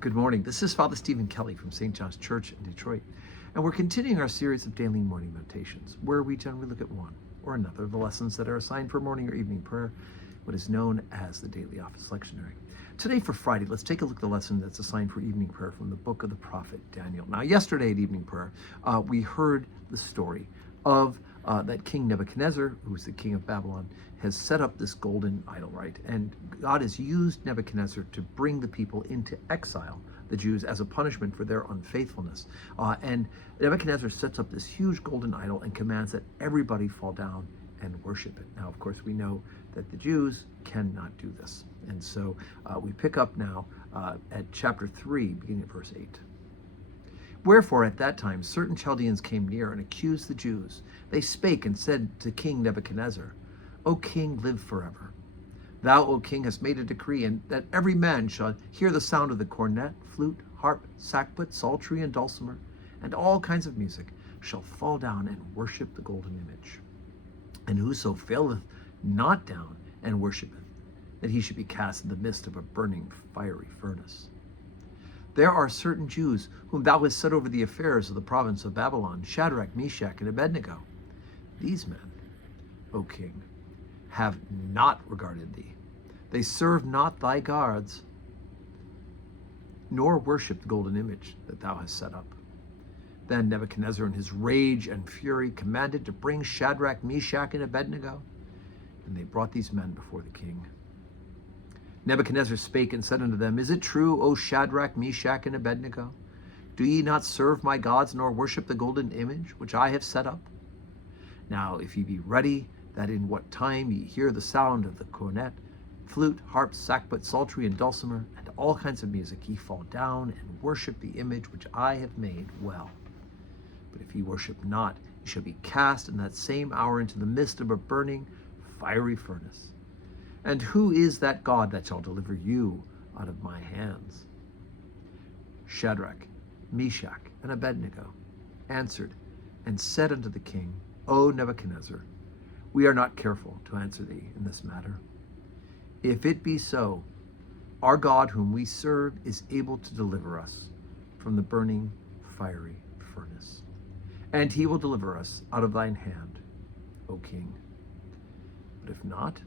Good morning. This is Father Stephen Kelly from St. John's Church in Detroit, and we're continuing our series of daily morning meditations, where we generally look at one or another of the lessons that are assigned for morning or evening prayer, what is known as the Daily Office Lectionary. Today for Friday, let's take a look at the lesson that's assigned for evening prayer from the book of the prophet Daniel. Now, yesterday at evening prayer, we heard the story of that King Nebuchadnezzar, who was the king of Babylon, has set up this golden idol, right? And God has used Nebuchadnezzar to bring the people into exile, the Jews, as a punishment for their unfaithfulness. And Nebuchadnezzar sets up this huge golden idol and commands that everybody fall down and worship it. Now, of course, we know that the Jews cannot do this. And so we pick up now at chapter 3, beginning at verse 8. Wherefore at that time certain Chaldeans came near and accused the Jews. They spake and said to King Nebuchadnezzar, O king, live forever. Thou, O king, hast made a decree, and that every man shall hear the sound of the cornet, flute, harp, sackbut, psaltery, and dulcimer, and all kinds of music, shall fall down and worship the golden image. And whoso falleth not down and worshipeth, that he should be cast in the midst of a burning fiery furnace. There are certain Jews whom thou hast set over the affairs of the province of Babylon, Shadrach, Meshach, and Abednego. These men, O king, have not regarded thee. They serve not thy gods, nor worship the golden image that thou hast set up. Then Nebuchadnezzar in his rage and fury commanded to bring Shadrach, Meshach, and Abednego, and they brought these men before the king. Nebuchadnezzar spake and said unto them, Is it true, O Shadrach, Meshach, and Abednego? Do ye not serve my gods, nor worship the golden image which I have set up? Now if ye be ready, that in what time ye hear the sound of the cornet, flute, harp, sackbut, psaltery, and dulcimer, and all kinds of music, ye fall down and worship the image which I have made well. But if ye worship not, ye shall be cast in that same hour into the midst of a burning, fiery furnace. And who is that God that shall deliver you out of my hands? Shadrach, Meshach, and Abednego answered and said unto the king, O Nebuchadnezzar, we are not careful to answer thee in this matter. If it be so, our God whom we serve is able to deliver us from the burning fiery furnace. And he will deliver us out of thine hand, O king. But if not,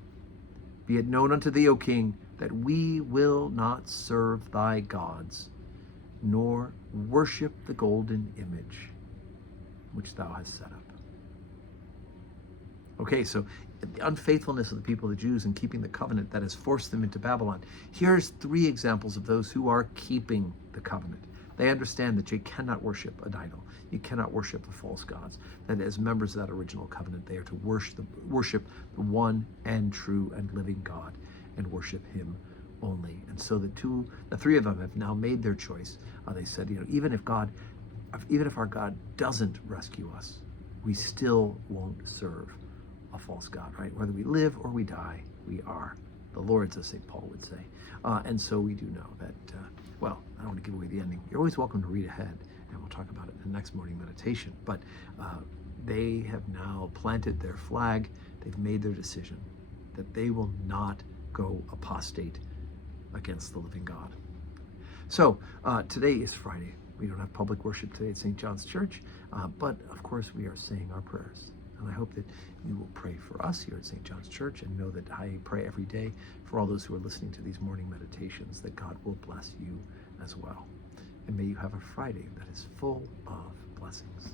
be it known unto thee, O king, that we will not serve thy gods, nor worship the golden image which thou hast set up. Okay, so the unfaithfulness of the people of the Jews in keeping the covenant that has forced them into Babylon. Here's 3 examples of those who are keeping the covenant. They understand that you cannot worship an idol. You cannot worship the false gods. That as members of that original covenant, they are to worship the one and true and living God and worship him only. And so the 3 of them have now made their choice. They said, even if our God doesn't rescue us, we still won't serve a false god, right? Whether we live or we die, we are the Lord's, as St. Paul would say. And so we do know that, I don't want to give away the ending. You're always welcome to read ahead, and we'll talk about it in the next morning meditation. But they have now planted their flag. They've made their decision that they will not go apostate against the living God. So today is Friday. We don't have public worship today at St. John's Church, but of course we are saying our prayers. And I hope that you will pray for us here at St. John's Church, and know that I pray every day for all those who are listening to these morning meditations, that God will bless you as well. And may you have a Friday that is full of blessings.